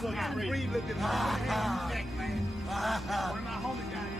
So you can breathe, look at my hand, neck, man. One of my homies got it.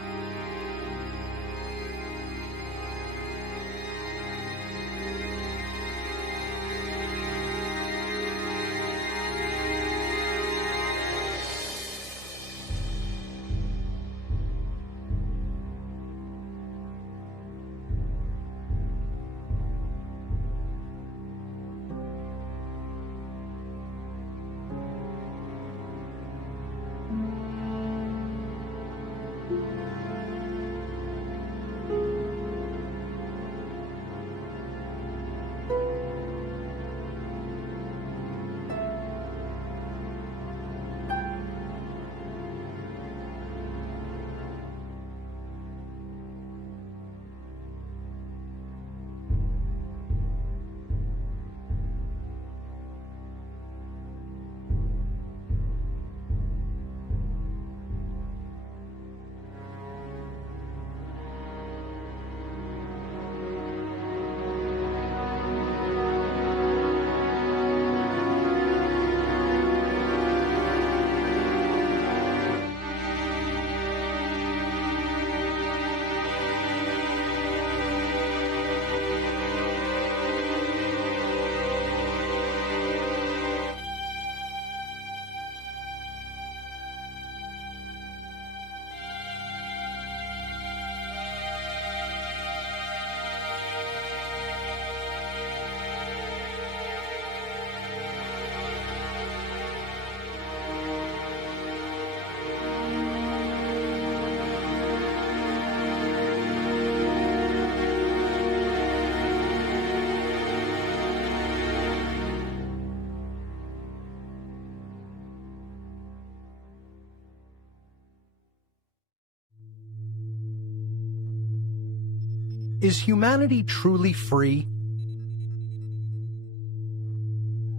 Is humanity truly free?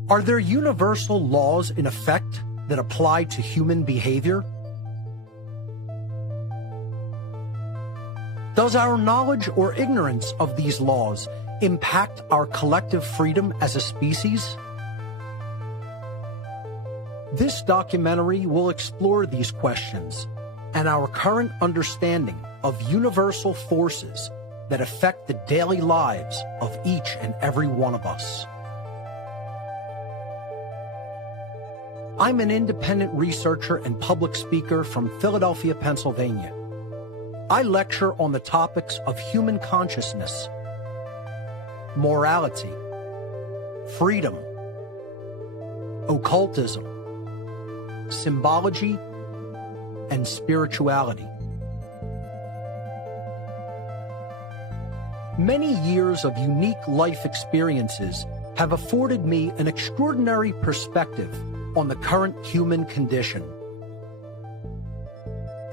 Are there universal laws in effect that apply to human behavior? Does our knowledge or ignorance of these laws impact our collective freedom as a species? This documentary will explore these questions and our current understanding of universal forces that affect the daily lives of each and every one of us. I'm an independent researcher and public speaker from Philadelphia, Pennsylvania. I lecture on the topics of human consciousness, morality, freedom, occultism, symbology, and spirituality. Many years of unique life experiences have afforded me an extraordinary perspective on the current human condition.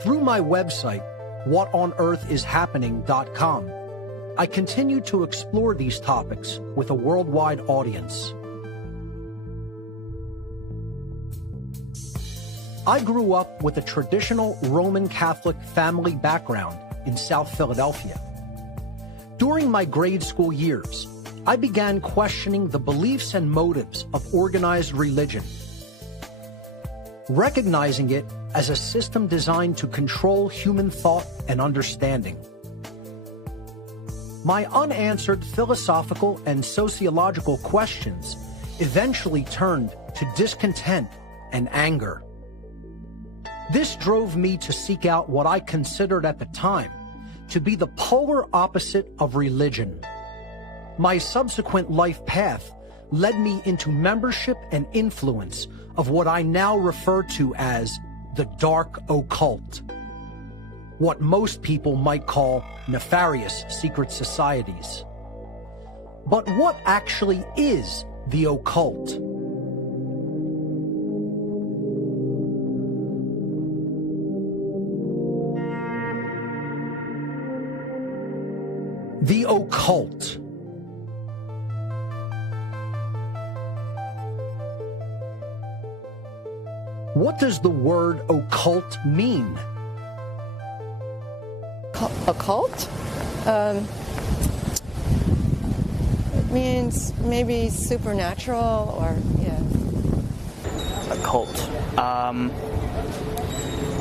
Through my website, whatonearthishappening.com, I continue to explore these topics with a worldwide audience. I grew up with a traditional Roman Catholic family background in South Philadelphia. During my grade school years, I began questioning the beliefs and motives of organized religion, recognizing it as a system designed to control human thought and understanding. My unanswered philosophical and sociological questions eventually turned to discontent and anger. This drove me to seek out what I considered at the time to be the polar opposite of religion. My subsequent life path led me into membership and influence of what I now refer to as the dark occult, what most people might call nefarious secret societies. But what actually is the occult? The occult. What does the word occult mean? Occult? It means maybe supernatural or, yeah. Occult.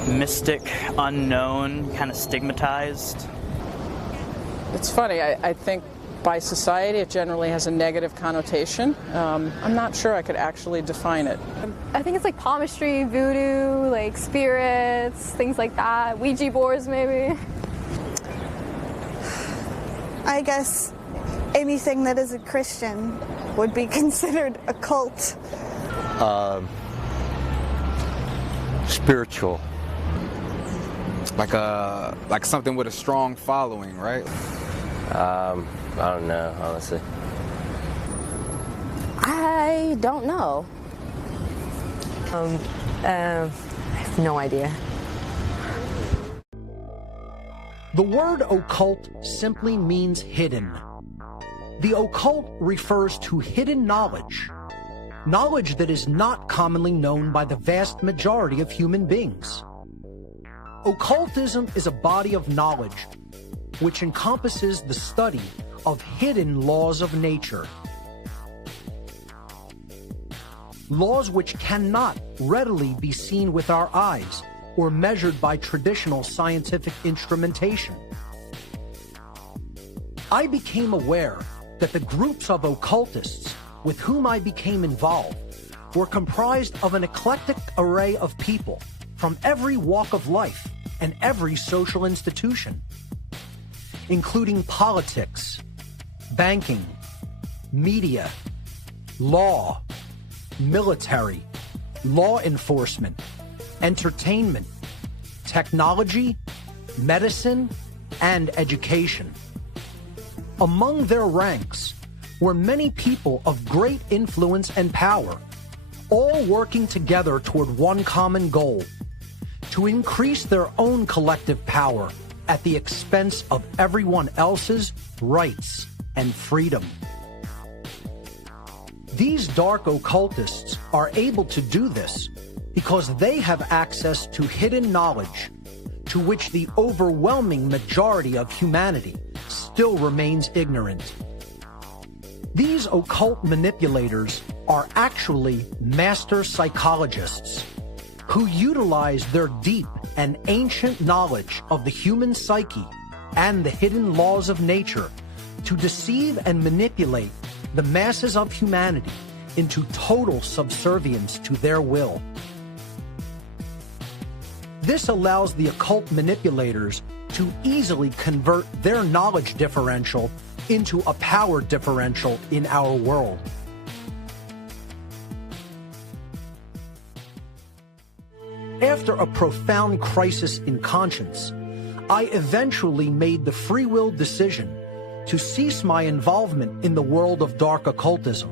Mystic, unknown, kind of stigmatized. It's funny, I think by society it generally has a negative connotation. I'm not sure I could actually define it. I think it's like palmistry, voodoo, like spirits, things like that. Ouija boards, maybe. I guess anything that isn't Christian would be considered occult. Spiritual. Like something with a strong following, right? I don't know, honestly. I don't know. I have no idea. The word occult simply means hidden. The occult refers to hidden knowledge, knowledge that is not commonly known by the vast majority of human beings. Occultism is a body of knowledge which encompasses the study of hidden laws of nature. Laws which cannot readily be seen with our eyes or measured by traditional scientific instrumentation. I became aware that the groups of occultists with whom I became involved were comprised of an eclectic array of people from every walk of life and every social institution, including politics, banking, media, law, military, law enforcement, entertainment, technology, medicine, and education. Among their ranks were many people of great influence and power, all working together toward one common goal: to increase their own collective power at the expense of everyone else's rights and freedom. These dark occultists are able to do this because they have access to hidden knowledge to which the overwhelming majority of humanity still remains ignorant. These occult manipulators are actually master psychologists who utilize their deep and ancient knowledge of the human psyche and the hidden laws of nature to deceive and manipulate the masses of humanity into total subservience to their will. This allows the occult manipulators to easily convert their knowledge differential into a power differential in our world. After a profound crisis in conscience, I eventually made the free will decision to cease my involvement in the world of dark occultism.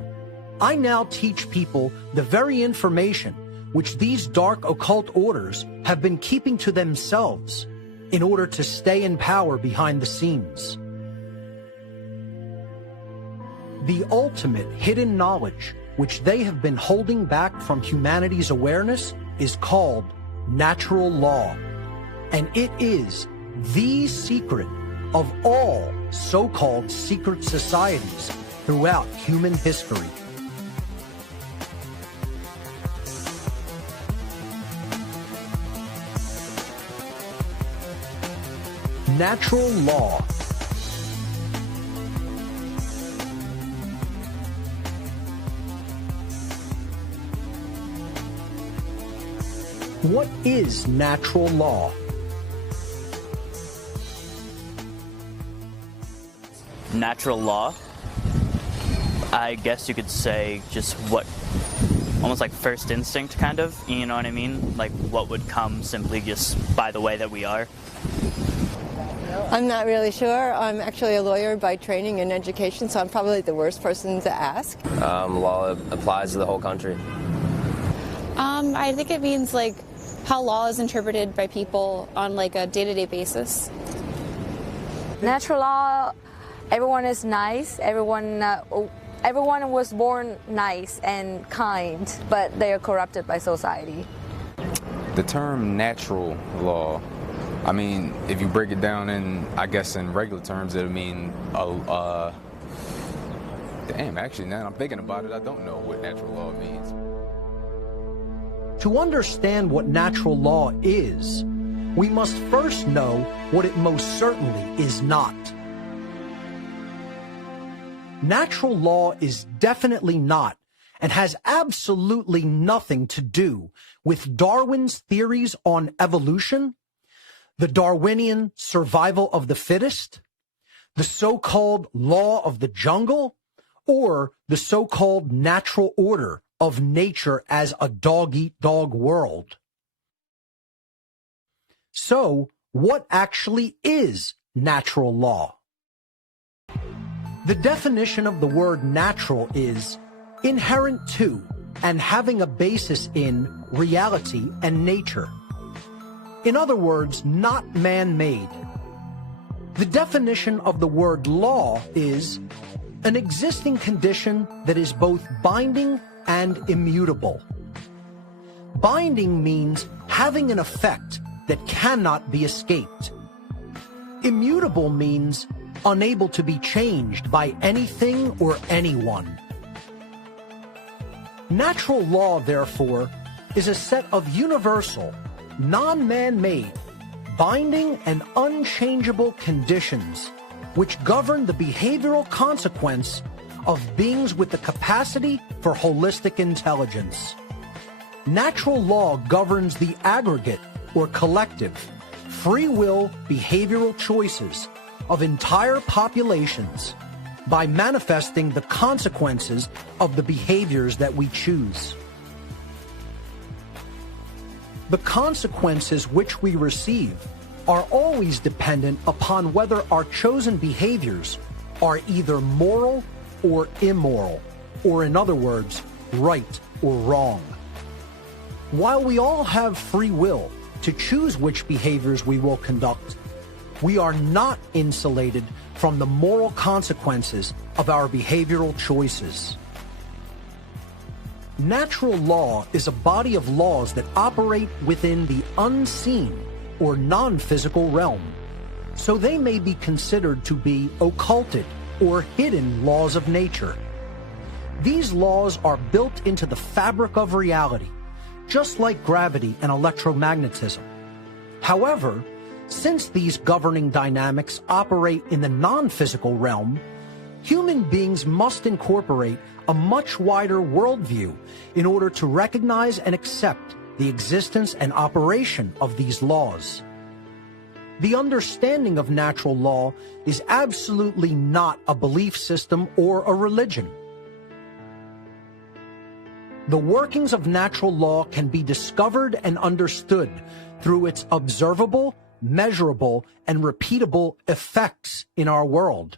I now teach people the very information which these dark occult orders have been keeping to themselves in order to stay in power behind the scenes. The ultimate hidden knowledge which they have been holding back from humanity's awareness is called natural law, and it is the secret of all so-called secret societies throughout human history. Natural law. What is natural law? Natural law, I guess you could say just what, almost like first instinct kind of, you know what I mean? Like what would come simply just by the way that we are. I'm not really sure. I'm actually a lawyer by training and education, so I'm probably the worst person to ask. Law applies to the whole country. I think it means like how law is interpreted by people on like a day-to-day basis. Natural law, everyone is nice. Everyone was born nice and kind, but they are corrupted by society. The term natural law, I mean, if you break it down in, I guess in regular terms, it would mean, damn, actually, now that I'm thinking about it, I don't know what natural law means. To understand what natural law is, we must first know what it most certainly is not. Natural law is definitely not, and has absolutely nothing to do with Darwin's theories on evolution, the Darwinian survival of the fittest, the so-called law of the jungle, or the so-called natural order of nature as a dog-eat-dog world. So, what actually is natural law? The definition of the word natural is inherent to and having a basis in reality and nature. In other words, not man-made. The definition of the word law is an existing condition that is both binding and immutable. Binding means having an effect that cannot be escaped. Immutable means unable to be changed by anything or anyone. Natural law, therefore, is a set of universal, non-man-made, binding and unchangeable conditions which govern the behavioral consequence of beings with the capacity for holistic intelligence. Natural law governs the aggregate or collective, free will behavioral choices of entire populations by manifesting the consequences of the behaviors that we choose. The consequences which we receive are always dependent upon whether our chosen behaviors are either moral or immoral, or in other words, right or wrong. While we all have free will to choose which behaviors we will conduct, we are not insulated from the moral consequences of our behavioral choices. Natural law is a body of laws that operate within the unseen or non-physical realm, so they may be considered to be occulted or hidden laws of nature. These laws are built into the fabric of reality, just like gravity and electromagnetism. However, since these governing dynamics operate in the non-physical realm, human beings must incorporate a much wider worldview in order to recognize and accept the existence and operation of these laws. The understanding of natural law is absolutely not a belief system or a religion. The workings of natural law can be discovered and understood through its observable, measurable, and repeatable effects in our world.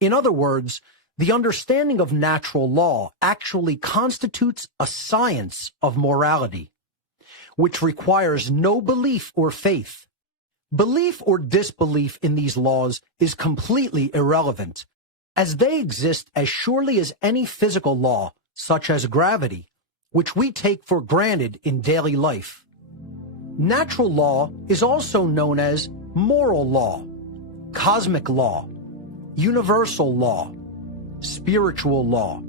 In other words, the understanding of natural law actually constitutes a science of morality, which requires no belief or faith. Belief or disbelief in these laws is completely irrelevant, as they exist as surely as any physical law, such as gravity, which we take for granted in daily life. Natural law is also known as moral law, cosmic law, universal law, spiritual law,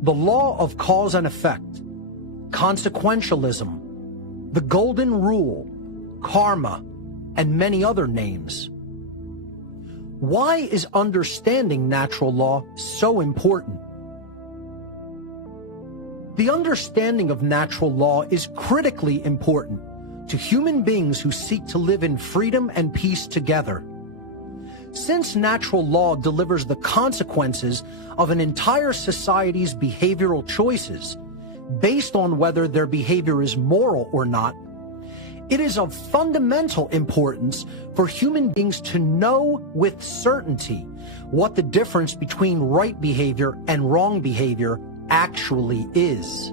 the law of cause and effect, consequentialism, the golden rule, karma, and many other names. Why is understanding natural law so important? The understanding of natural law is critically important to human beings who seek to live in freedom and peace together. Since natural law delivers the consequences of an entire society's behavioral choices based on whether their behavior is moral or not, it is of fundamental importance for human beings to know with certainty what the difference between right behavior and wrong behavior actually is.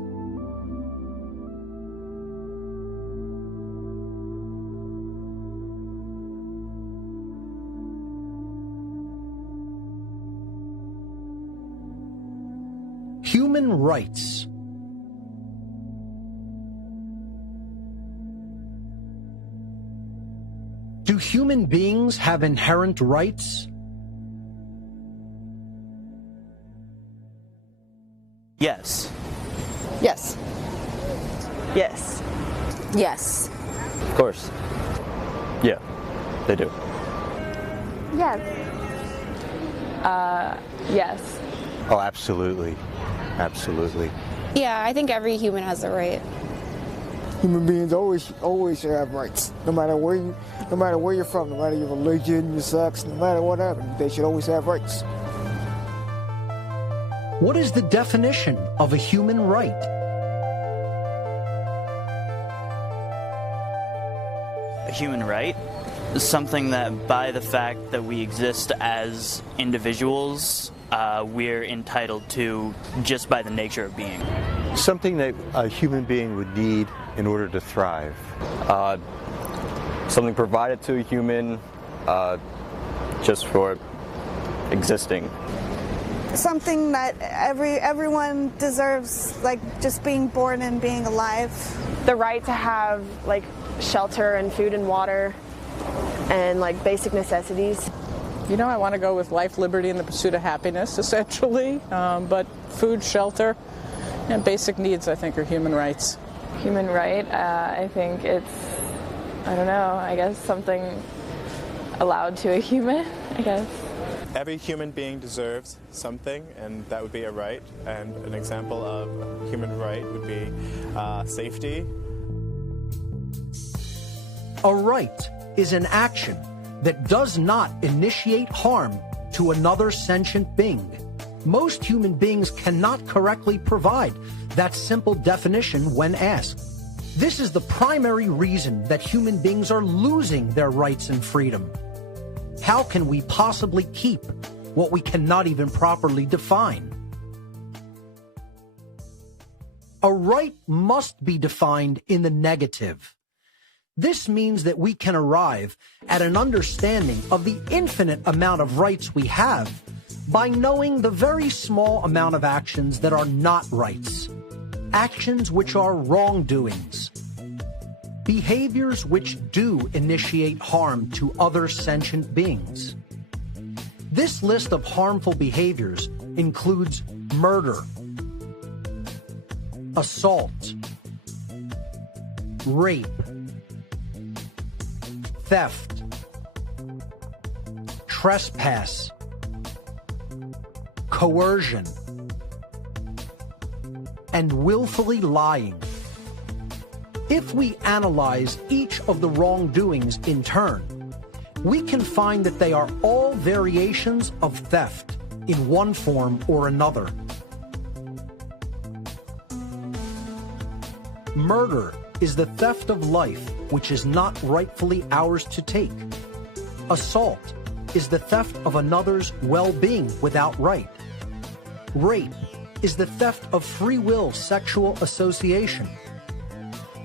Human rights. Do human beings have inherent rights? Yes. Yes. Yes. Yes. Of course. Yeah, they do. Yes. Yes. Oh, absolutely. Absolutely. Yeah, I think every human has a right. Human beings always have rights, no matter where you're from, no matter your religion, your sex, no matter whatever. They should always have rights. What is the definition of a human right? A human right is something that, by the fact that we exist as individuals, we're entitled to just by the nature of being. Something that a human being would need in order to thrive. Something provided to a human just for existing. Something that everyone deserves, like just being born and being alive. The right to have like shelter and food and water and like basic necessities. You know, I want to go with life, liberty, and the pursuit of happiness, essentially. But food, shelter, and basic needs, I think, are human rights. Human right, I think it's, I don't know, I guess something allowed to a human, I guess. Every human being deserves something, and that would be a right. And an example of a human right would be safety. A right is an action that does not initiate harm to another sentient being. Most human beings cannot correctly provide that simple definition when asked. This is the primary reason that human beings are losing their rights and freedom. How can we possibly keep what we cannot even properly define? A right must be defined in the negative. This means that we can arrive at an understanding of the infinite amount of rights we have by knowing the very small amount of actions that are not rights, actions which are wrongdoings, behaviors which do initiate harm to other sentient beings. This list of harmful behaviors includes murder, assault, rape, theft, trespass, coercion, and willfully lying. If we analyze each of the wrongdoings in turn, we can find that they are all variations of theft in one form or another. Murder is the theft of life which is not rightfully ours to take. Assault is the theft of another's well-being without right. Rape is the theft of free will sexual association.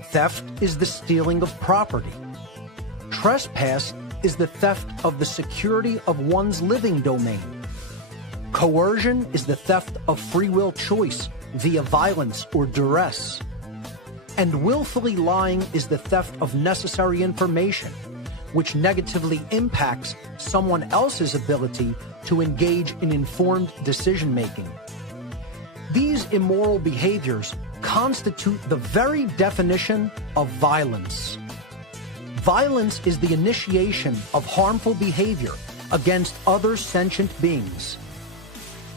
Theft is the stealing of property. Trespass is the theft of the security of one's living domain. Coercion is the theft of free will choice via violence or duress. And willfully lying is the theft of necessary information, which negatively impacts someone else's ability to engage in informed decision-making. These immoral behaviors constitute the very definition of violence. Violence is the initiation of harmful behavior against other sentient beings.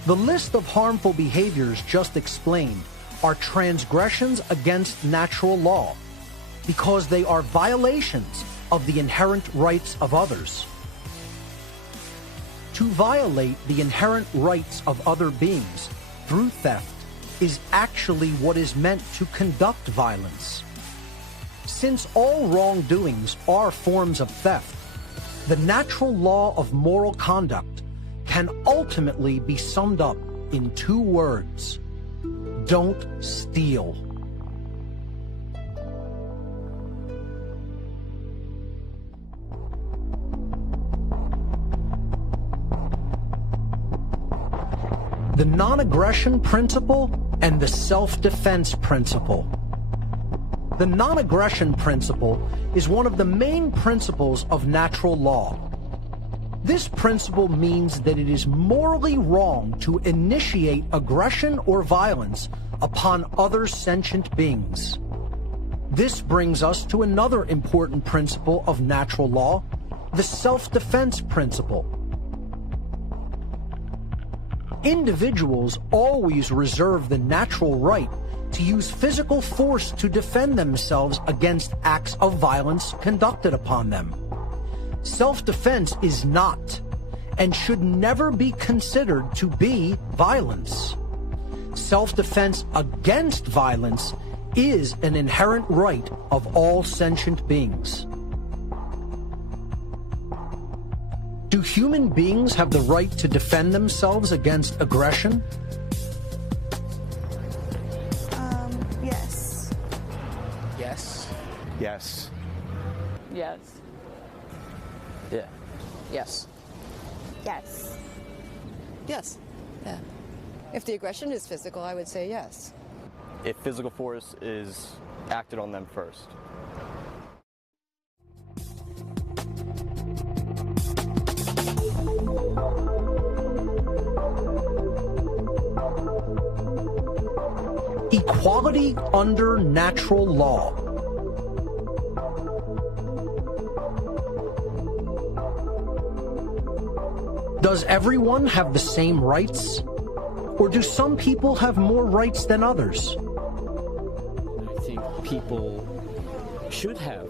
The list of harmful behaviors just explained are transgressions against natural law because they are violations of the inherent rights of others. To violate the inherent rights of other beings through theft is actually what is meant to conduct violence. Since all wrongdoings are forms of theft, the natural law of moral conduct can ultimately be summed up in two words: don't steal. The non-aggression principle and the self-defense principle. The non-aggression principle is one of the main principles of natural law. This principle means that it is morally wrong to initiate aggression or violence upon other sentient beings. This brings us to another important principle of natural law, the self-defense principle. Individuals always reserve the natural right to use physical force to defend themselves against acts of violence conducted upon them. Self-defense is not and should never be considered to be violence. Self-defense against violence is an inherent right of all sentient beings. Do human beings have the right to defend themselves against aggression? Yes. Yes. Yes. Yes. Yeah. Yes. Yes. Yes. Yeah. If the aggression is physical, I would say yes. If physical force is acted on them first. Equality under natural law. Does everyone have the same rights? Or do some people have more rights than others? I think people should have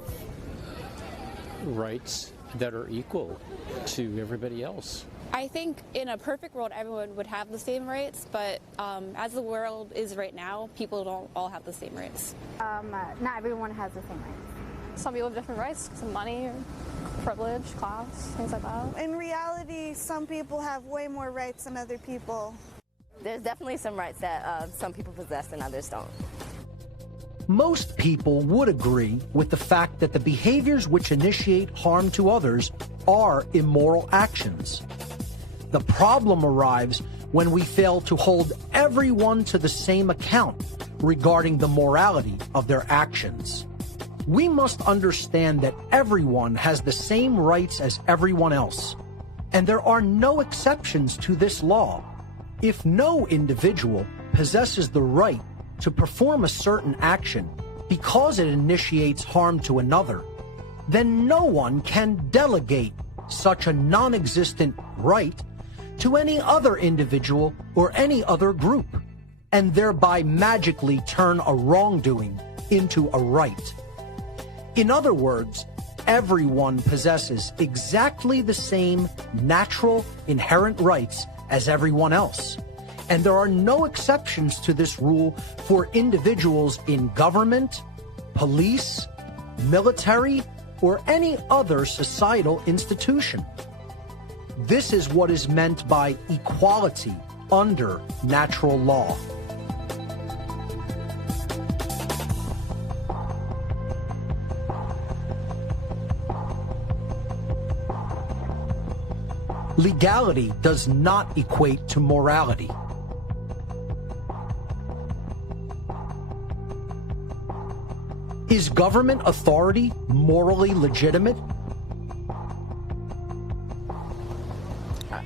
rights that are equal to everybody else. I think in a perfect world, everyone would have the same rights, but as the world is right now, people don't all have the same rights. Not everyone has the same rights. Some people have different rights, some money, or privilege, class, things like that. In reality, some people have way more rights than other people. There's definitely some rights that some people possess and others don't. Most people would agree with the fact that the behaviors which initiate harm to others are immoral actions. The problem arrives when we fail to hold everyone to the same account regarding the morality of their actions. We must understand that everyone has the same rights as everyone else, and there are no exceptions to this law. If no individual possesses the right to perform a certain action because it initiates harm to another, then no one can delegate such a non-existent right to any other individual or any other group, and thereby magically turn a wrongdoing into a right. In other words, everyone possesses exactly the same natural, inherent rights as everyone else, and there are no exceptions to this rule for individuals in government, police, military, or any other societal institution. This is what is meant by equality under natural law. Legality does not equate to morality. Is government authority morally legitimate?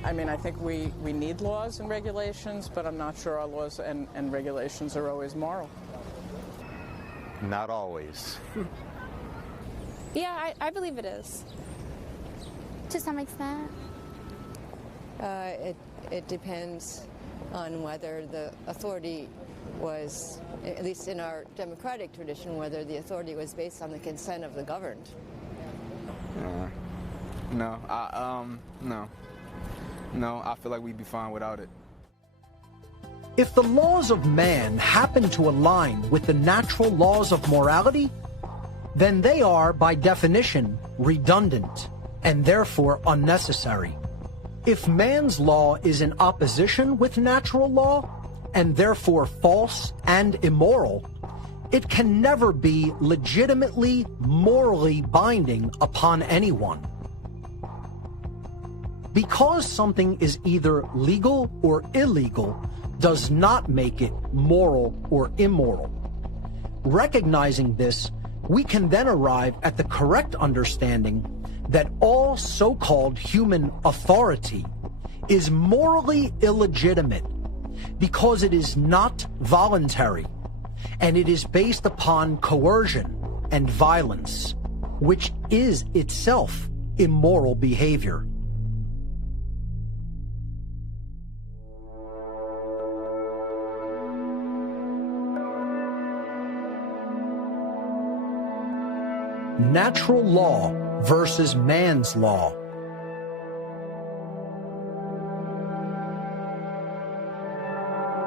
I mean, I think we need laws and regulations, but I'm not sure our laws and regulations are always moral. Not always. Yeah, I believe it is. To some extent. It depends on whether the authority was, at least in our democratic tradition, whether the authority was based on the consent of the governed. No, I feel like we'd be fine without it. If the laws of man happen to align with the natural laws of morality, then they are, by definition, redundant and therefore unnecessary. If man's law is in opposition with natural law, and therefore false and immoral, it can never be legitimately morally binding upon anyone. Because something is either legal or illegal does not make it moral or immoral. Recognizing this, we can then arrive at the correct understanding that all so-called human authority is morally illegitimate because it is not voluntary, and it is based upon coercion and violence, which is itself immoral behavior. Natural law versus man's law.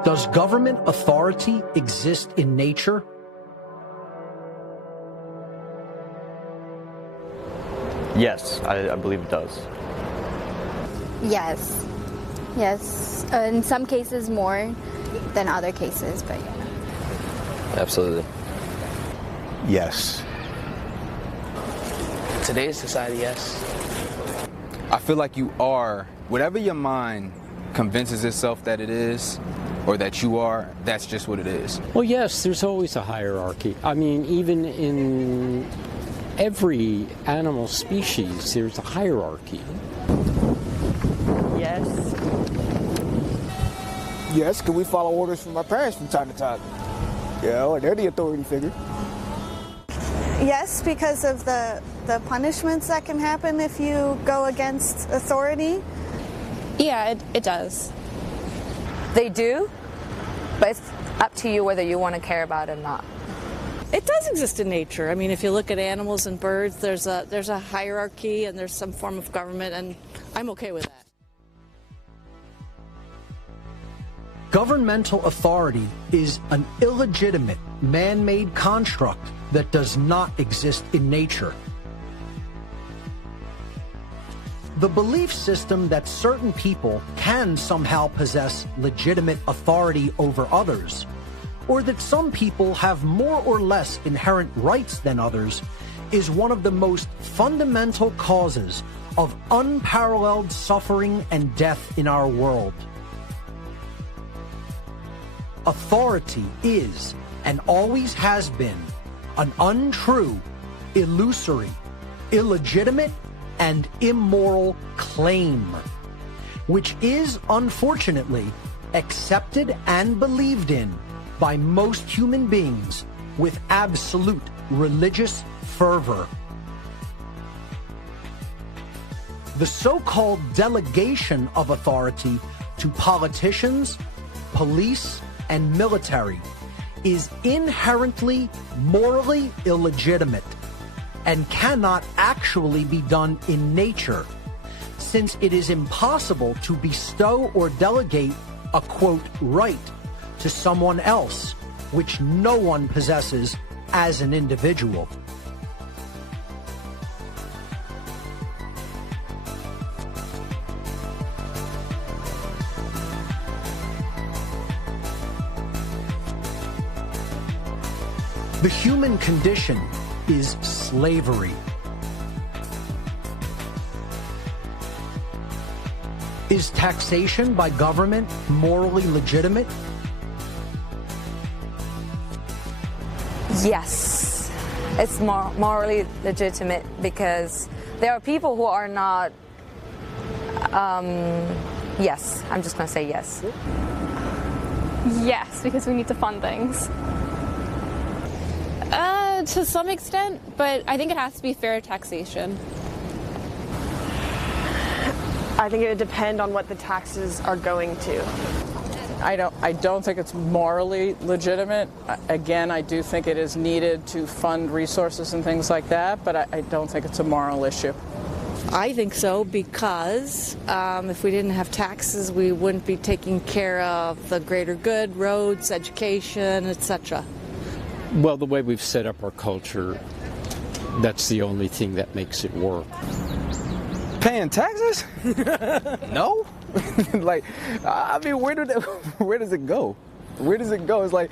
Does government authority exist in nature? Yes, I believe it does. Yes. Yes. In some cases more than other cases, but yeah. Absolutely. Yes. Today's society, yes. I feel like you are, whatever your mind convinces itself that it is, or that you are, that's just what it is. Well, yes, there's always a hierarchy. I mean, even in every animal species, there's a hierarchy. Yes. Yes, because we follow orders from our parents from time to time. Yeah, they're the authority figure. Yes, because of the punishments that can happen if you go against authority. Yeah, it does. They do, but it's up to you whether you want to care about it or not. It does exist in nature. I mean, if you look at animals and birds, there's a hierarchy and there's some form of government, and I'm okay with that. Governmental authority is an illegitimate, man-made construct that does not exist in nature. The belief system that certain people can somehow possess legitimate authority over others, or that some people have more or less inherent rights than others, is one of the most fundamental causes of unparalleled suffering and death in our world. Authority is, and always has been, an untrue, illusory, illegitimate, and immoral claim, which is, unfortunately, accepted and believed in by most human beings with absolute religious fervor. The so-called delegation of authority to politicians, police, and military is inherently morally illegitimate and cannot actually be done in nature, since it is impossible to bestow or delegate a, quote, right to someone else, which no one possesses as an individual. The human condition is slavery. Is taxation by government morally legitimate? Yes, it's morally legitimate because there are people who are not, yes, I'm just going to say yes. Yes, because we need to fund things. To some extent, but I think it has to be fair taxation. I think it would depend on what the taxes are going to. I don't think it's morally legitimate. Again, I do think it is needed to fund resources and things like that, but I don't think it's a moral issue. I think so because if we didn't have taxes, we wouldn't be taking care of the greater good, roads, education, etc. Well, the way we've set up our culture, that's the only thing that makes it work. Paying taxes? No. Like, I mean, where does it go? Where does it go? It's like,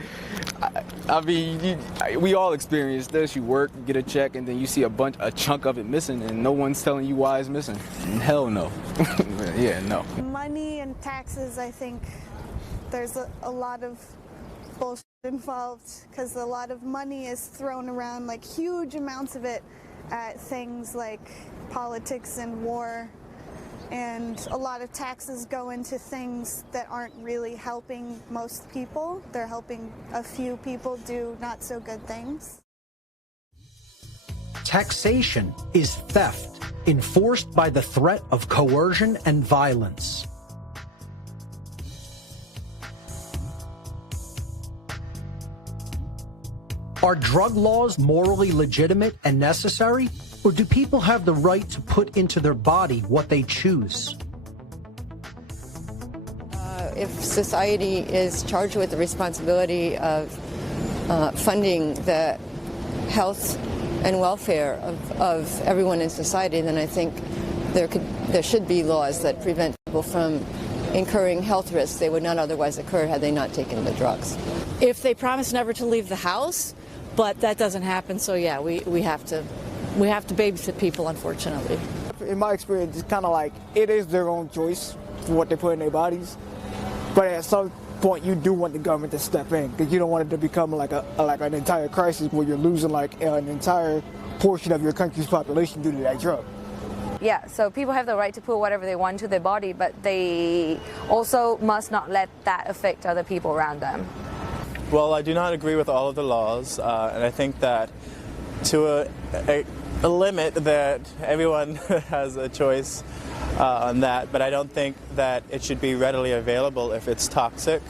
I mean, we all experience this. You work, you get a check, and then you see a chunk of it missing, and no one's telling you why it's missing. Hell no. Yeah, no. Money and taxes, I think there's a lot of bullshit involved because a lot of money is thrown around, like huge amounts of it, at things like politics and war, and a lot of taxes go into things that aren't really helping most people. They're helping a few people do not so good things. Taxation is theft enforced by the threat of coercion and violence. Are drug laws morally legitimate and necessary, or do people have the right to put into their body what they choose? If society is charged with the responsibility of funding the health and welfare of everyone in society, then I think there should be laws that prevent people from incurring health risks they would not otherwise occur had they not taken the drugs. If they promise never to leave the house, but that doesn't happen, so yeah, we have to babysit people, unfortunately. In my experience, it's kind of like it is their own choice for what they put in their bodies. But at some point, you do want the government to step in because you don't want it to become like an entire crisis where you're losing like an entire portion of your country's population due to that drug. Yeah, so people have the right to put whatever they want to their body, but they also must not let that affect other people around them. Well, I do not agree with all of the laws, and I think that to a limit that everyone has a choice on that, but I don't think that it should be readily available if it's toxic.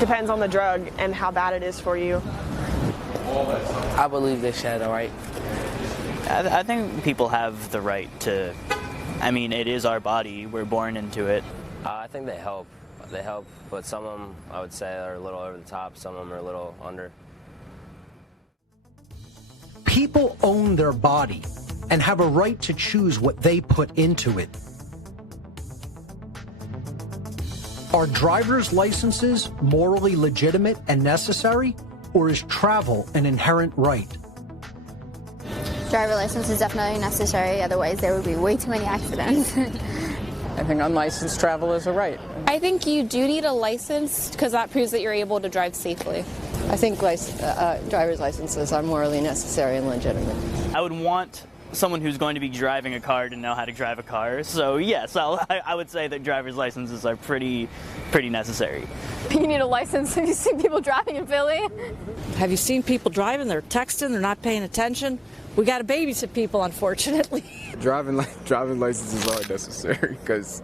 Depends on the drug and how bad it is for you. I believe they should have the right. I think people have the right to, I mean, it is our body, we're born into it. I think they help. They help, but some of them, I would say, are a little over the top, some of them are a little under. People own their body and have a right to choose what they put into it. Are driver's licenses morally legitimate and necessary, or is travel an inherent right? Driver license is definitely necessary, otherwise there would be way too many accidents. I think unlicensed travel is a right. I think you do need a license because that proves that you're able to drive safely. I think driver's licenses are morally necessary and legitimate. I would want someone who's going to be driving a car to know how to drive a car. So yes, I would say that driver's licenses are pretty necessary. You need a license. Have you seen people driving in Philly? Have you seen people driving? They're texting, they're not paying attention. We got to babysit people, unfortunately. Driving licenses are necessary because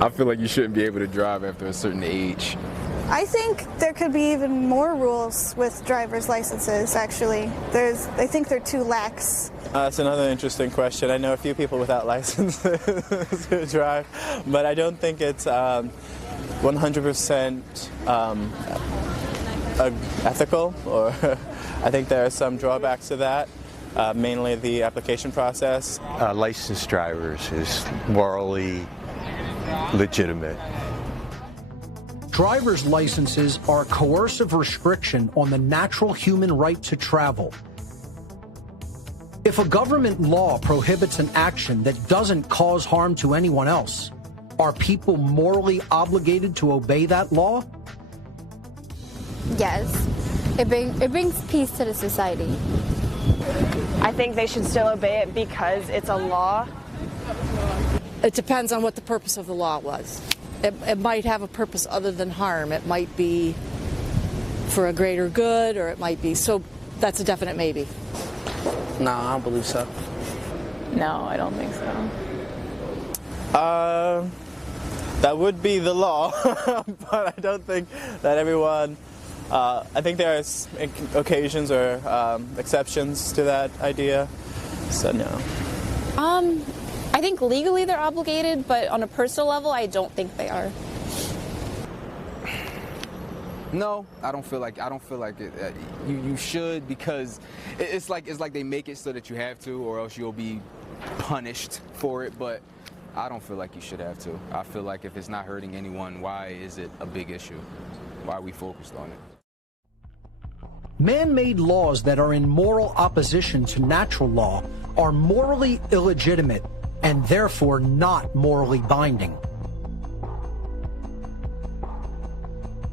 I feel like you shouldn't be able to drive after a certain age. I think there could be even more rules with driver's licenses, actually. I think they're too lax. That's another interesting question. I know a few people without licenses who drive, but I don't think it's 100% ethical, or I think there are some drawbacks to that, mainly the application process. Licensed drivers is morally legitimate. Driver's licenses are a coercive restriction on the natural human right to travel. If a government law prohibits an action that doesn't cause harm to anyone else, are people morally obligated to obey that law? Yes. It brings peace to the society. I think they should still obey it because it's a law. It depends on what the purpose of the law was. It might have a purpose other than harm. It might be for a greater good, or it might be, so that's a definite maybe. No, I don't believe so. No, I don't think so. That would be the law, but I don't think that everyone, I think there are occasions or exceptions to that idea, so no. I think legally they're obligated, but on a personal level, I don't think they are. No, I don't feel like it. You should, because it's like they make it so that you have to, or else you'll be punished for it. But I don't feel like you should have to. I feel like if it's not hurting anyone, why is it a big issue? Why are we focused on it? Man-made laws that are in moral opposition to natural law are morally illegitimate and therefore not morally binding.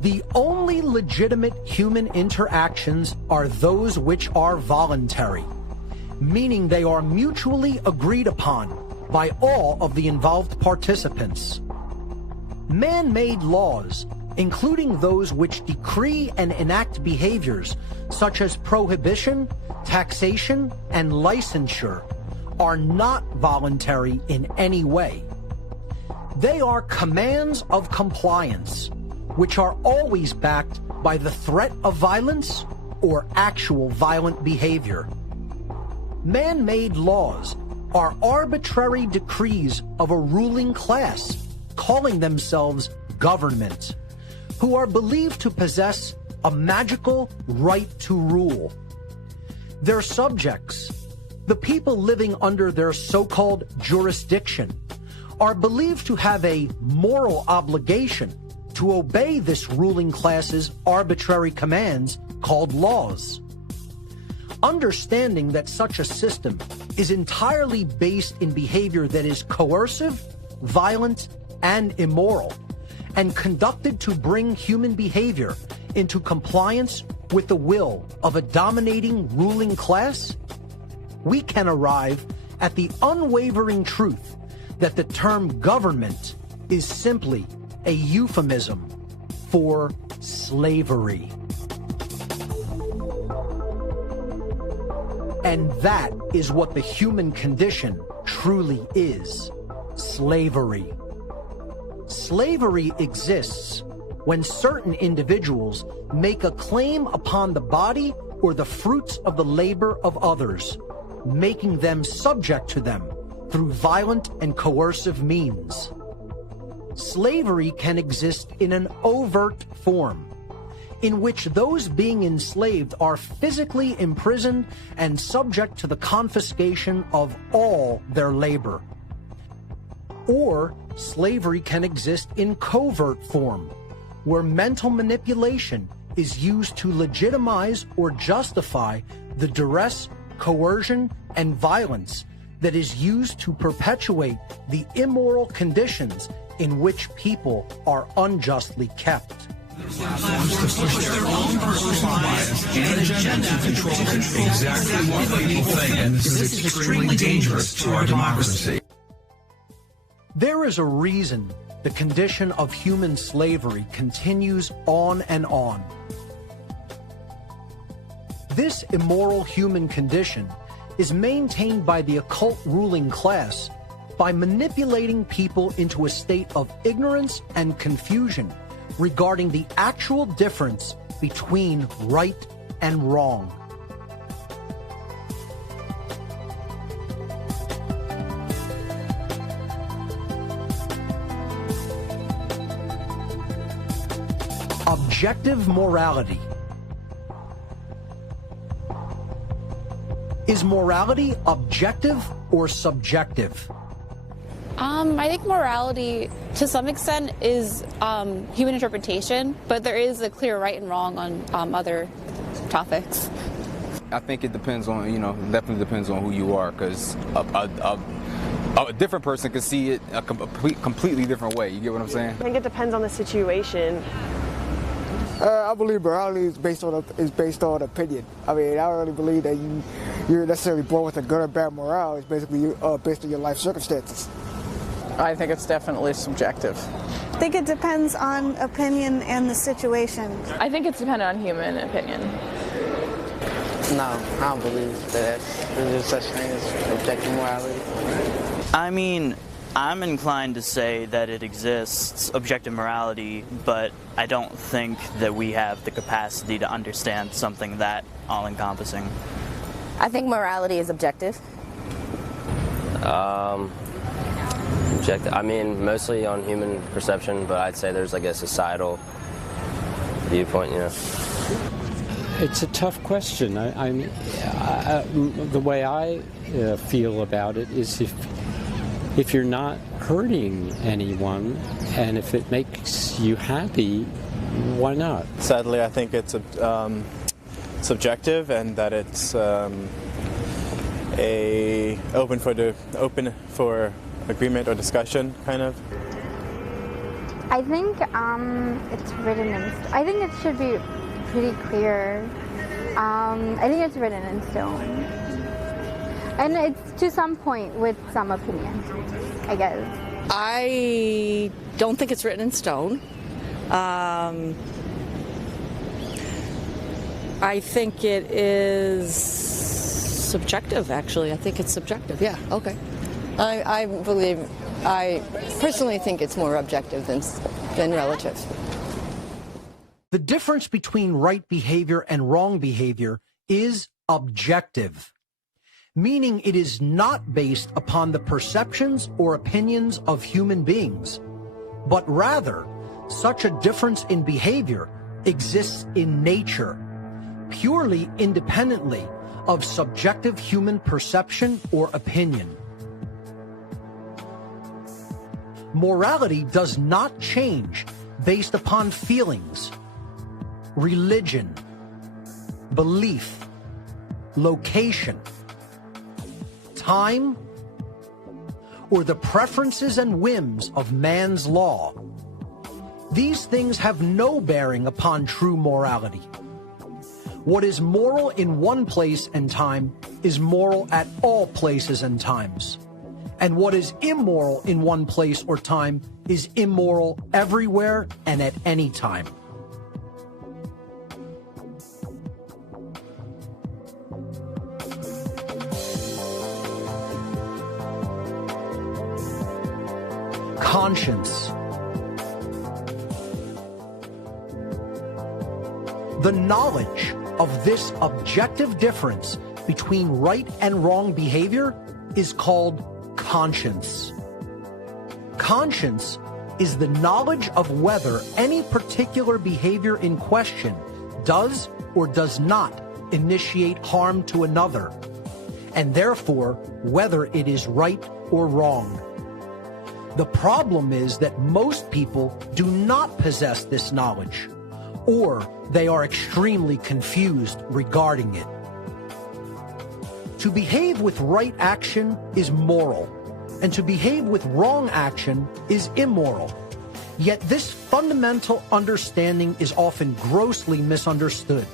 The only legitimate human interactions are those which are voluntary, meaning they are mutually agreed upon by all of the involved participants. Man-made laws including those which decree and enact behaviors such as prohibition, taxation, and licensure, are not voluntary in any way. They are commands of compliance, which are always backed by the threat of violence or actual violent behavior. Man-made laws are arbitrary decrees of a ruling class, calling themselves government, who are believed to possess a magical right to rule. Their subjects, the people living under their so-called jurisdiction, are believed to have a moral obligation to obey this ruling class's arbitrary commands called laws. Understanding that such a system is entirely based in behavior that is coercive, violent, and immoral, and conducted to bring human behavior into compliance with the will of a dominating ruling class, we can arrive at the unwavering truth that the term government is simply a euphemism for slavery. And that is what the human condition truly is: slavery. Slavery exists when certain individuals make a claim upon the body or the fruits of the labor of others, making them subject to them through violent and coercive means. Slavery can exist in an overt form, in which those being enslaved are physically imprisoned and subject to the confiscation of all their labor. Or slavery can exist in covert form, where mental manipulation is used to legitimize or justify the duress, coercion, and violence that is used to perpetuate the immoral conditions in which people are unjustly kept. Platforms to push their own personal bias and agenda to control exactly what people think, and this is extremely dangerous to our democracy. There is a reason the condition of human slavery continues on and on. This immoral human condition is maintained by the occult ruling class by manipulating people into a state of ignorance and confusion regarding the actual difference between right and wrong. Objective morality. Is morality objective or subjective? I think morality, to some extent, is human interpretation, but there is a clear right and wrong on other topics. I think it depends on, definitely depends on who you are, because a different person could see it a completely different way. You get what I'm saying? I think it depends on the situation. I believe morality is based on opinion. I mean, I don't really believe that you're necessarily born with a good or bad morale. It's basically based on your life circumstances. I think it's definitely subjective. I think it depends on opinion and the situation. I think it's dependent on human opinion. No, I don't believe that there's such thing as objective morality. I mean, I'm inclined to say that it exists, objective morality, but I don't think that we have the capacity to understand something that all-encompassing. I think morality is objective. Objective. I mean, mostly on human perception, but I'd say there's like a societal viewpoint, It's a tough question. The way I feel about it is if you're not hurting anyone and if it makes you happy, why not? Sadly, I think it's subjective, and that it's open for agreement or discussion, kind of. I think it's written in. I think it should be pretty clear. I think it's written in stone, and it's to some point with some opinion, I guess. I don't think it's written in stone. I think it is subjective, actually. I think it's subjective. Yeah, okay. I personally think it's more objective than relative. The difference between right behavior and wrong behavior is objective, meaning it is not based upon the perceptions or opinions of human beings, but rather such a difference in behavior exists in nature, purely independently of subjective human perception or opinion. Morality does not change based upon feelings, religion, belief, location, time, or the preferences and whims of man's law. These things have no bearing upon true morality. What is moral in one place and time is moral at all places and times. And what is immoral in one place or time is immoral everywhere and at any time. Conscience. The knowledge of this objective difference between right and wrong behavior is called conscience. Conscience is the knowledge of whether any particular behavior in question does or does not initiate harm to another, and therefore whether it is right or wrong. The problem is that most people do not possess this knowledge, or they are extremely confused regarding it. To behave with right action is moral, and to behave with wrong action is immoral. Yet this fundamental understanding is often grossly misunderstood.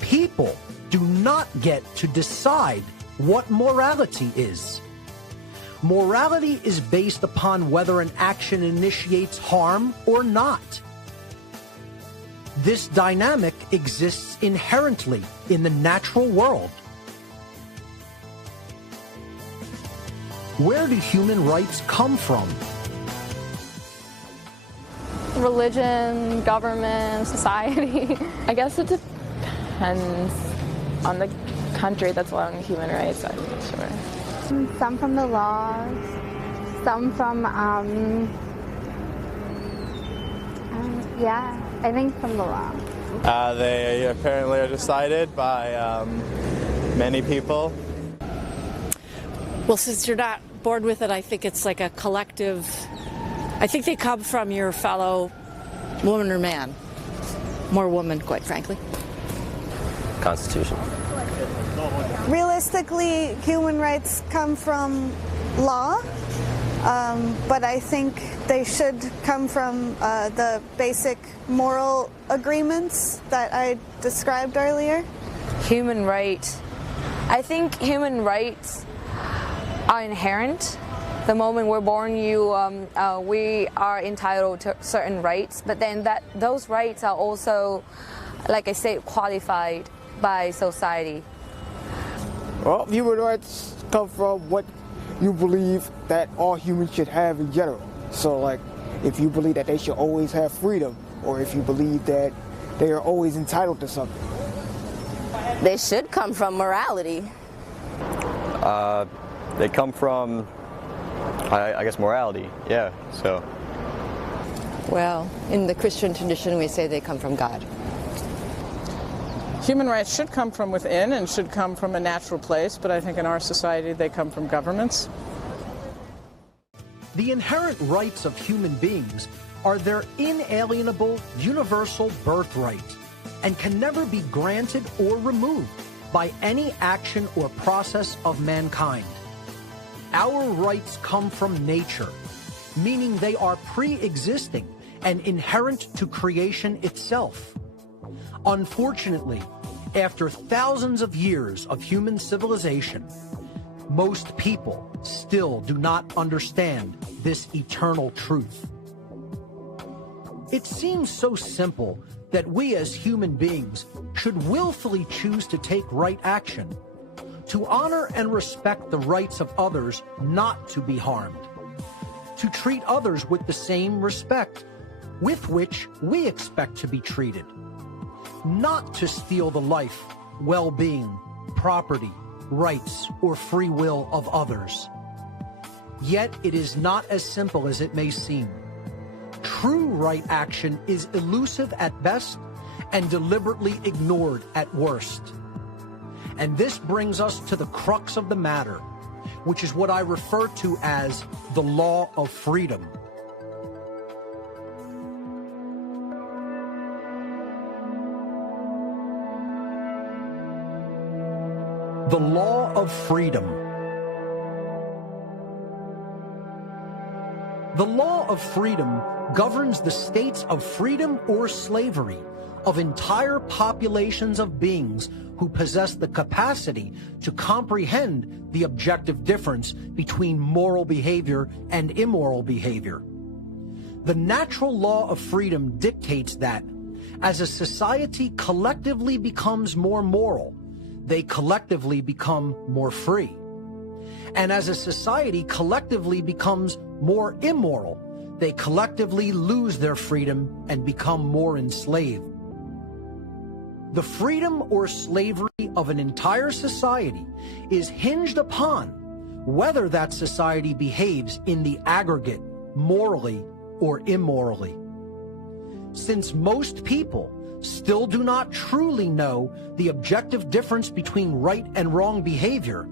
People do not get to decide what morality is. Morality is based upon whether an action initiates harm or not. This dynamic exists inherently in the natural world. Where do human rights come from? Religion, government, society. I guess it depends on the country that's allowing human rights, I'm not sure. Some from the laws, some from, yeah, I think from the law. They apparently are decided by many people. Well, since you're not bored with it, I think it's like a collective. I think they come from your fellow woman or man. More woman, quite frankly. Constitution. Realistically, human rights come from law, but I think they should come from the basic moral agreements that I described earlier. Human rights. I think human rights are inherent. The moment we're born, we are entitled to certain rights, but then those rights are also, like I said, qualified by society. Well, human rights come from what you believe that all humans should have in general. So, like, if you believe that they should always have freedom, or if you believe that they are always entitled to something. They should come from morality. They come from, I guess, morality, yeah, so. Well, in the Christian tradition, we say they come from God. Human rights should come from within and should come from a natural place, but I think in our society they come from governments. The inherent rights of human beings are their inalienable, universal birthright and can never be granted or removed by any action or process of mankind. Our rights come from nature, meaning they are pre-existing and inherent to creation itself. Unfortunately, after thousands of years of human civilization, most people still do not understand this eternal truth. It seems so simple that we as human beings should willfully choose to take right action, to honor and respect the rights of others not to be harmed, to treat others with the same respect with which we expect to be treated, not to steal the life, well-being, property, rights, or free will of others. Yet it is not as simple as it may seem. True right action is elusive at best and deliberately ignored at worst. And this brings us to the crux of the matter, which is what I refer to as the law of freedom. The law of freedom. The law of freedom governs the states of freedom or slavery of entire populations of beings who possess the capacity to comprehend the objective difference between moral behavior and immoral behavior. The natural law of freedom dictates that as a society collectively becomes more moral, they collectively become more free. And as a society collectively becomes more immoral, they collectively lose their freedom and become more enslaved. The freedom or slavery of an entire society is hinged upon whether that society behaves in the aggregate morally or immorally. Since most people still do not truly know the objective difference between right and wrong behavior,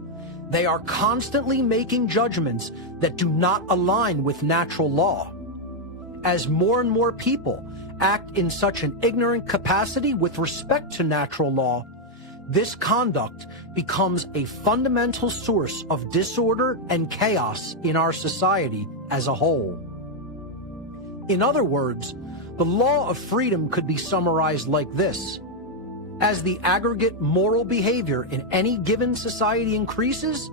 they are constantly making judgments that do not align with natural law. As more and more people act in such an ignorant capacity with respect to natural law, this conduct becomes a fundamental source of disorder and chaos in our society as a whole. In other words, the law of freedom could be summarized like this. As the aggregate moral behavior in any given society increases,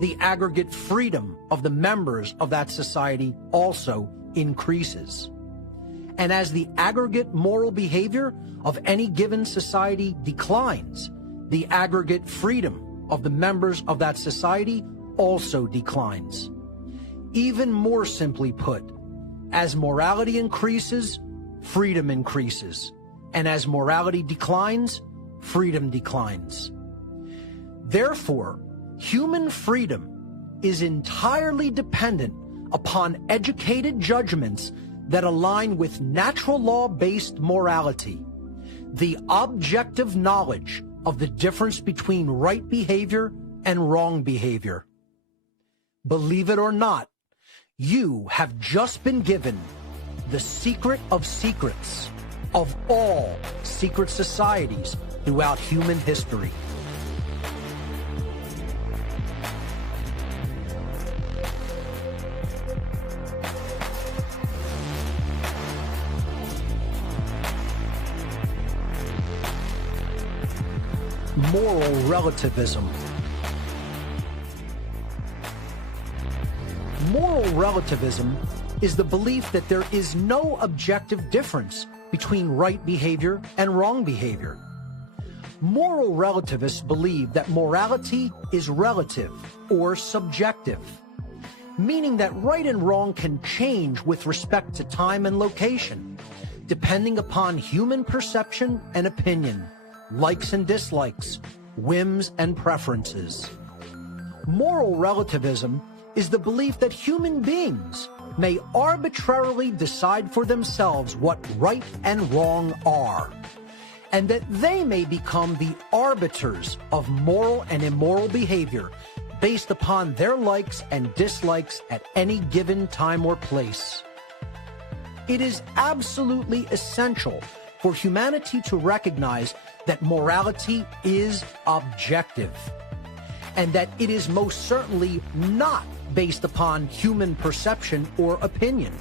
the aggregate freedom of the members of that society also increases. And as the aggregate moral behavior of any given society declines, the aggregate freedom of the members of that society also declines. Even more simply put, as morality increases, freedom increases. And as morality declines, freedom declines. Therefore, human freedom is entirely dependent upon educated judgments that align with natural law-based morality, the objective knowledge of the difference between right behavior and wrong behavior. Believe it or not, you have just been given the secret of secrets of all secret societies throughout human history. Moral relativism. Moral relativism is the belief that there is no objective difference between right behavior and wrong behavior. Moral relativists believe that morality is relative or subjective, meaning that right and wrong can change with respect to time and location, depending upon human perception and opinion, likes and dislikes, whims and preferences. Moral relativism is the belief that human beings may arbitrarily decide for themselves what right and wrong are, and that they may become the arbiters of moral and immoral behavior based upon their likes and dislikes at any given time or place. It is absolutely essential for humanity to recognize that morality is objective, and that it is most certainly not based upon human perception or opinion.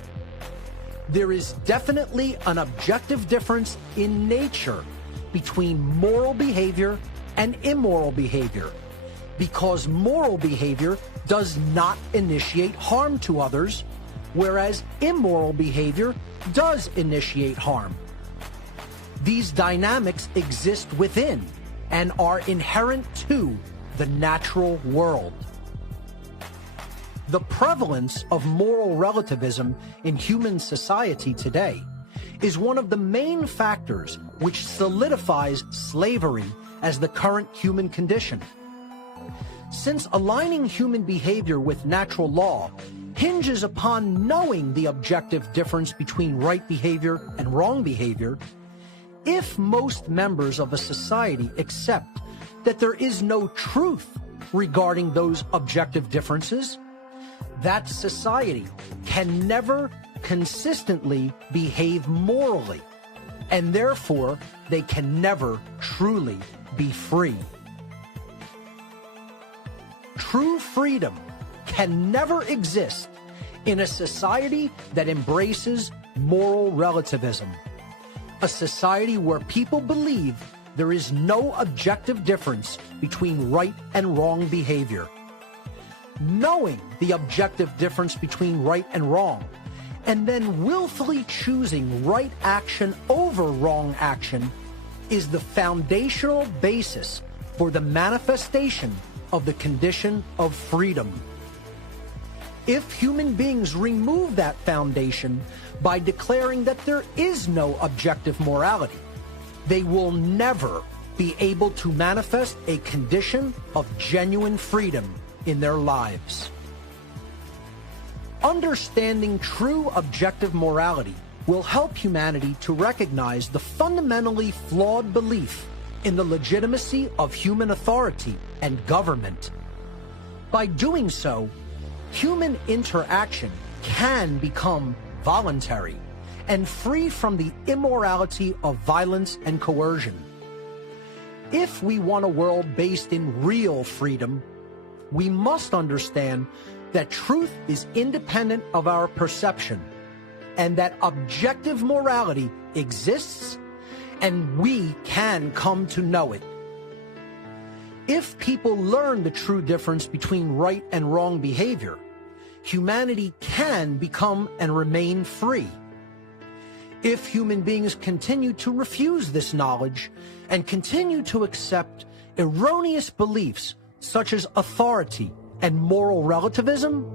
There is definitely an objective difference in nature between moral behavior and immoral behavior, because moral behavior does not initiate harm to others, whereas immoral behavior does initiate harm. These dynamics exist within and are inherent to the natural world. The prevalence of moral relativism in human society today is one of the main factors which solidifies slavery as the current human condition. Since aligning human behavior with natural law hinges upon knowing the objective difference between right behavior and wrong behavior, if most members of a society accept that there is no truth regarding those objective differences, that society can never consistently behave morally, and therefore they can never truly be free. True freedom can never exist in a society that embraces moral relativism, a society where people believe there is no objective difference between right and wrong behavior. Knowing the objective difference between right and wrong, and then willfully choosing right action over wrong action, is the foundational basis for the manifestation of the condition of freedom. If human beings remove that foundation by declaring that there is no objective morality, they will never be able to manifest a condition of genuine freedom in their lives. Understanding true objective morality will help humanity to recognize the fundamentally flawed belief in the legitimacy of human authority and government. By doing so, human interaction can become voluntary and free from the immorality of violence and coercion. If we want a world based in real freedom, we must understand that truth is independent of our perception and that objective morality exists and we can come to know it. If people learn the true difference between right and wrong behavior, humanity can become and remain free. If human beings continue to refuse this knowledge and continue to accept erroneous beliefs such as authority and moral relativism,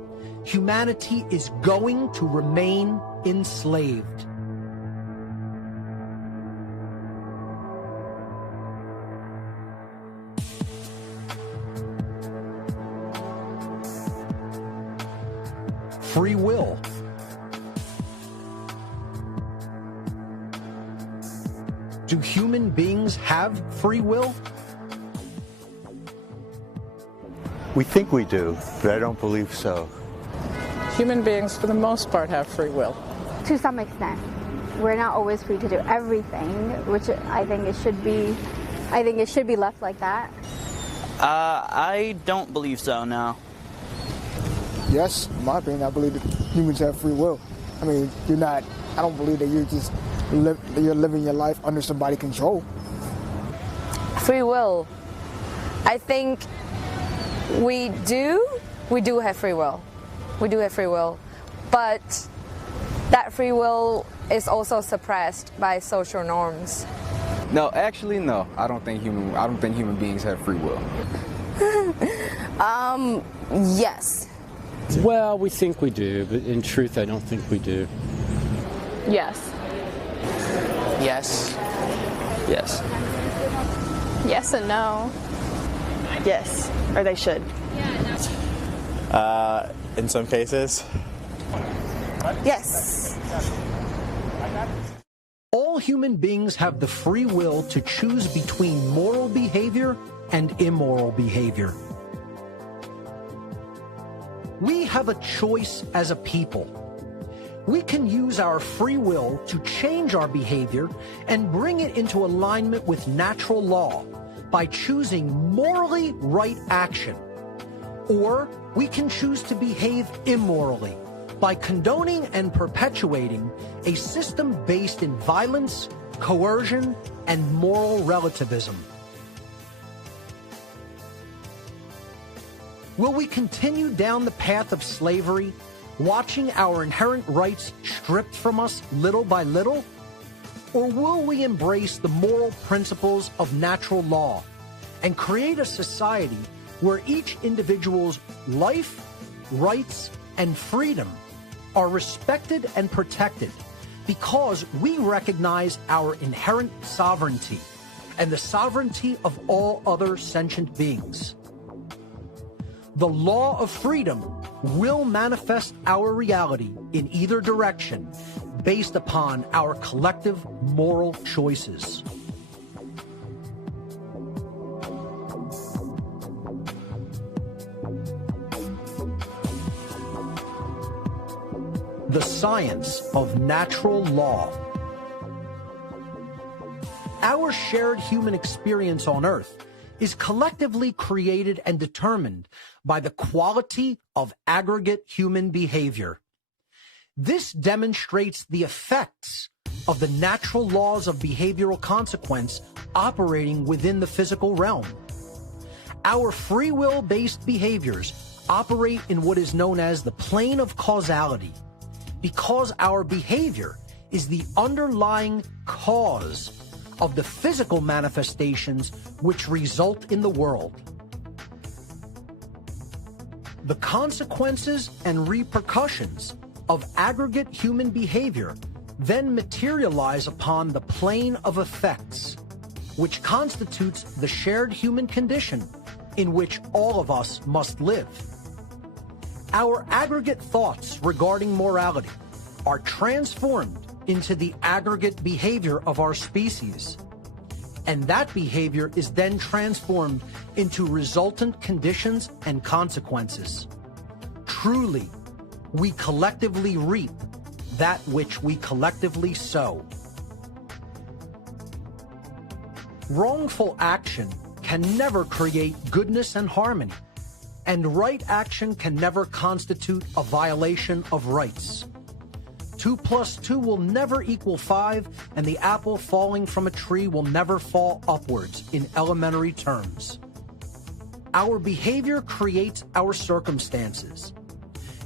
humanity is going to remain enslaved. Free will. Do human beings have free will? We think we do, but I don't believe so. Human beings, for the most part, have free will. To some extent. We're not always free to do everything, which I think it should be. I think it should be left like that. I don't believe so, no. Yes, in my opinion, I believe that humans have free will. I mean, I don't believe that you're living your life under somebody's control. Free will. I think we do have free will. We do have free will. But that free will is also suppressed by social norms. No, actually, no. I don't think human beings have free will. Yes. Well, we think we do, but in truth, I don't think we do. Yes. Yes. Yes. Yes and no. Yes, or they should. In some cases. Yes. All human beings have the free will to choose between moral behavior and immoral behavior. We have a choice as a people. We can use our free will to change our behavior and bring it into alignment with natural law by choosing morally right action. Or we can choose to behave immorally by condoning and perpetuating a system based in violence, coercion, and moral relativism. Will we continue down the path of slavery watching our inherent rights stripped from us little by little? Or will we embrace the moral principles of natural law and create a society where each individual's life, rights, and freedom are respected and protected because we recognize our inherent sovereignty and the sovereignty of all other sentient beings? The law of freedom will manifest our reality in either direction based upon our collective moral choices. The science of natural law. Our shared human experience on Earth is collectively created and determined by the quality of aggregate human behavior. This demonstrates the effects of the natural laws of behavioral consequence operating within the physical realm. Our free will-based behaviors operate in what is known as the plane of causality, because our behavior is the underlying cause of the physical manifestations which result in the world. The consequences and repercussions of aggregate human behavior then materialize upon the plane of effects, which constitutes the shared human condition in which all of us must live. Our aggregate thoughts regarding morality are transformed into the aggregate behavior of our species, and that behavior is then transformed into resultant conditions and consequences. Truly, we collectively reap that which we collectively sow. Wrongful action can never create goodness and harmony, and right action can never constitute a violation of rights. 2 + 2 will never equal 5, and the apple falling from a tree will never fall upwards in elementary terms. Our behavior creates our circumstances.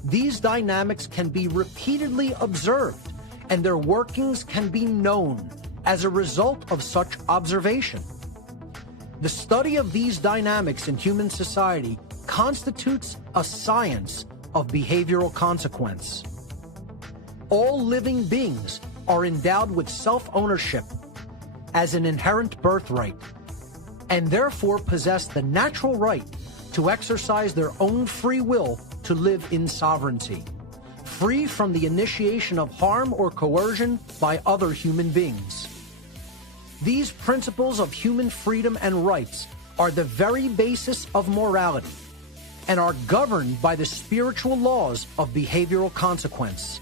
These dynamics can be repeatedly observed, and their workings can be known as a result of such observation. The study of these dynamics in human society constitutes a science of behavioral consequence. All living beings are endowed with self-ownership as an inherent birthright, and therefore possess the natural right to exercise their own free will to live in sovereignty, free from the initiation of harm or coercion by other human beings. These principles of human freedom and rights are the very basis of morality and are governed by the spiritual laws of behavioral consequence.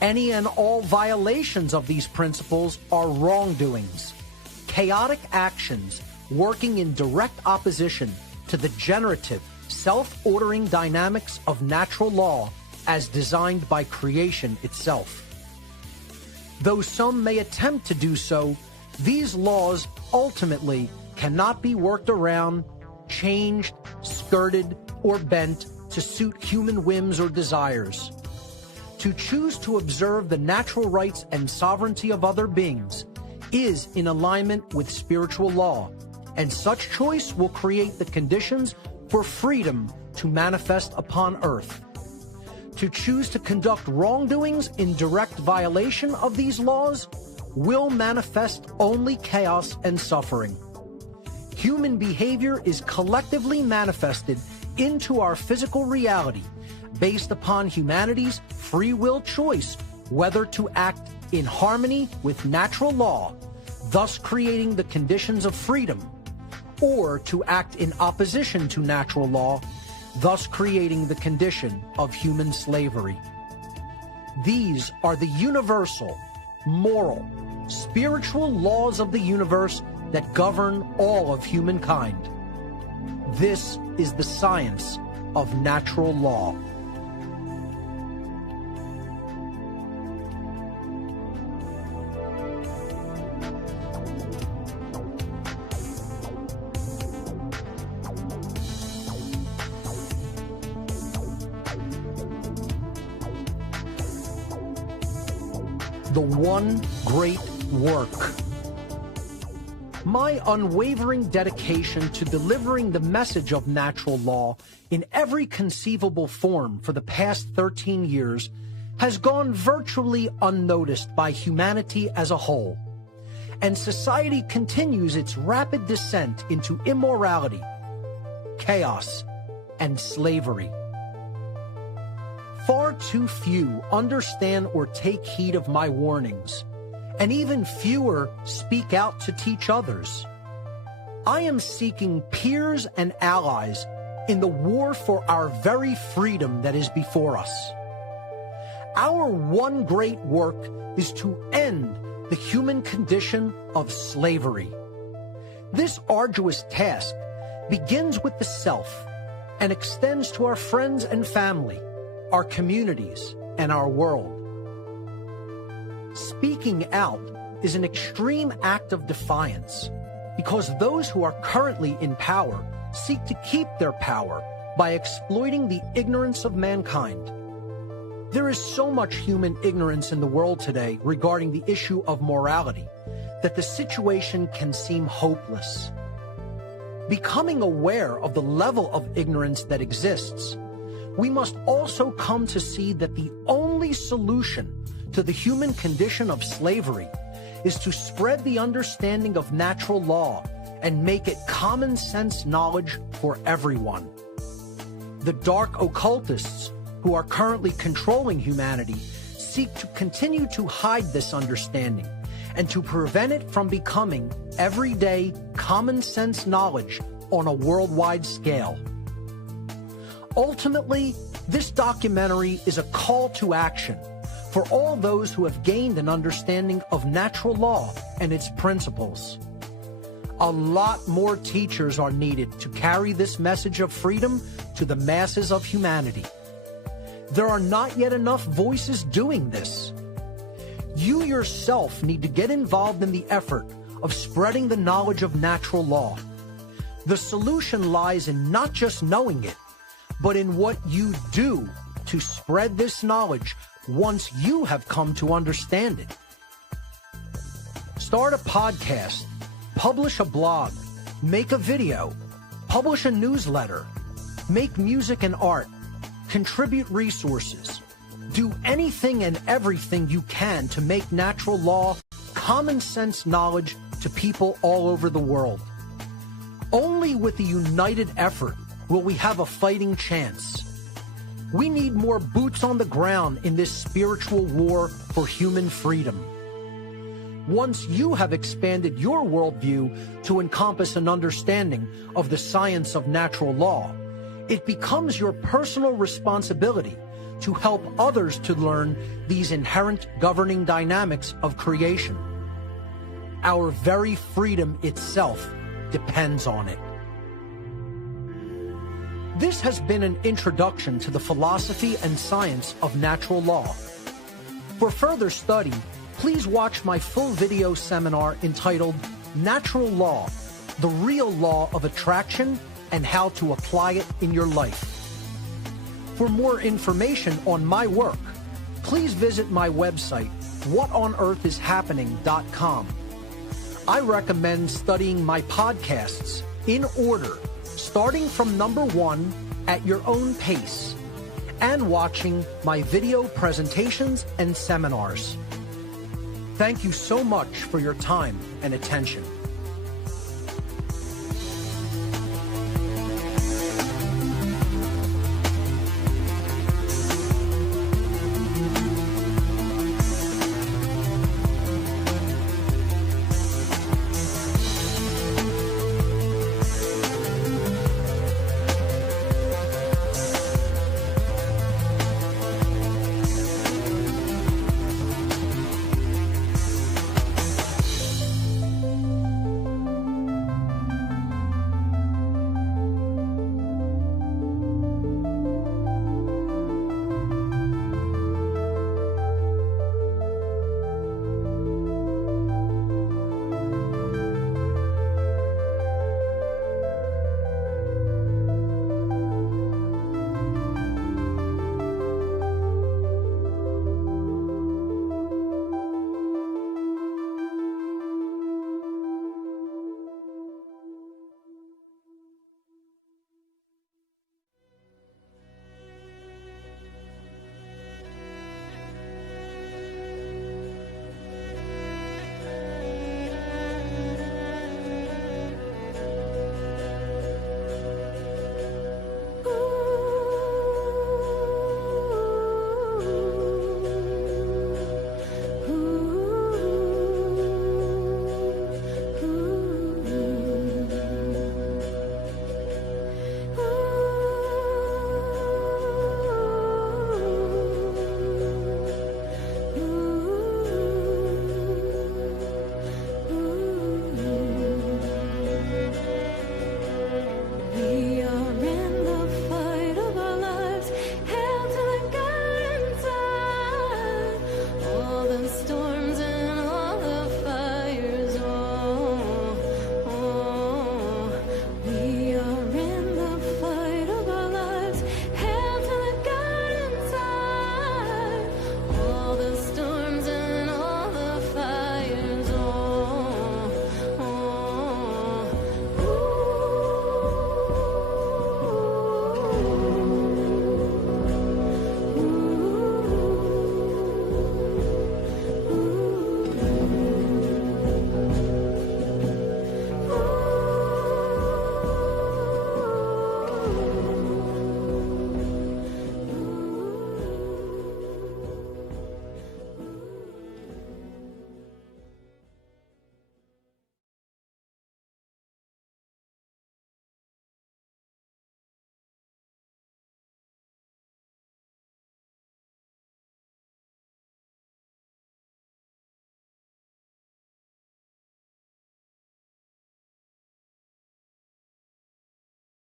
Any and all violations of these principles are wrongdoings, chaotic actions working in direct opposition to the generative, self-ordering dynamics of natural law as designed by creation itself. Though some may attempt to do so, these laws ultimately cannot be worked around, changed, skirted, or bent to suit human whims or desires. To choose to observe the natural rights and sovereignty of other beings is in alignment with spiritual law, and such choice will create the conditions for freedom to manifest upon earth. To choose to conduct wrongdoings in direct violation of these laws will manifest only chaos and suffering. Human behavior is collectively manifested into our physical reality based upon humanity's free will choice whether to act in harmony with natural law, thus creating the conditions of freedom, or to act in opposition to natural law, thus creating the condition of human slavery. These are the universal, moral, spiritual laws of the universe that govern all of humankind. This is the science of natural law. the one great work. My unwavering dedication to delivering the message of natural law in every conceivable form for the past 13 years has gone virtually unnoticed by humanity as a whole, and society continues its rapid descent into immorality, chaos, and slavery. Far too few understand or take heed of my warnings, and even fewer speak out to teach others. I am seeking peers and allies in the war for our very freedom that is before us. Our one great work is to end the human condition of slavery. This arduous task begins with the self and extends to our friends and family, our communities, and our world. Speaking out is an extreme act of defiance because those who are currently in power seek to keep their power by exploiting the ignorance of mankind. There is so much human ignorance in the world today regarding the issue of morality that the situation can seem hopeless. Becoming aware of the level of ignorance that exists, we must also come to see that the only solution to the human condition of slavery is to spread the understanding of natural law and make it common sense knowledge for everyone. The dark occultists who are currently controlling humanity seek to continue to hide this understanding and to prevent it from becoming everyday common sense knowledge on a worldwide scale. Ultimately, this documentary is a call to action for all those who have gained an understanding of natural law and its principles. A lot more teachers are needed to carry this message of freedom to the masses of humanity. There are not yet enough voices doing this. You yourself need to get involved in the effort of spreading the knowledge of natural law. The solution lies in not just knowing it, but in what you do to spread this knowledge once you have come to understand it. Start a podcast, publish a blog, make a video, publish a newsletter, make music and art, contribute resources. Do anything and everything you can to make natural law common sense knowledge to people all over the world. Only with a united effort will we have a fighting chance. We need more boots on the ground in this spiritual war for human freedom. Once you have expanded your worldview to encompass an understanding of the science of natural law, it becomes your personal responsibility to help others to learn these inherent governing dynamics of creation. Our very freedom itself depends on it. This has been an introduction to the philosophy and science of natural law. For further study, please watch my full video seminar entitled Natural Law, the Real Law of Attraction and How to Apply It in Your Life. For more information on my work, please visit my website, whatonearthishappening.com. I recommend studying my podcasts in order, starting from number 1 at your own pace, and watching my video presentations and seminars. Thank you so much for your time and attention.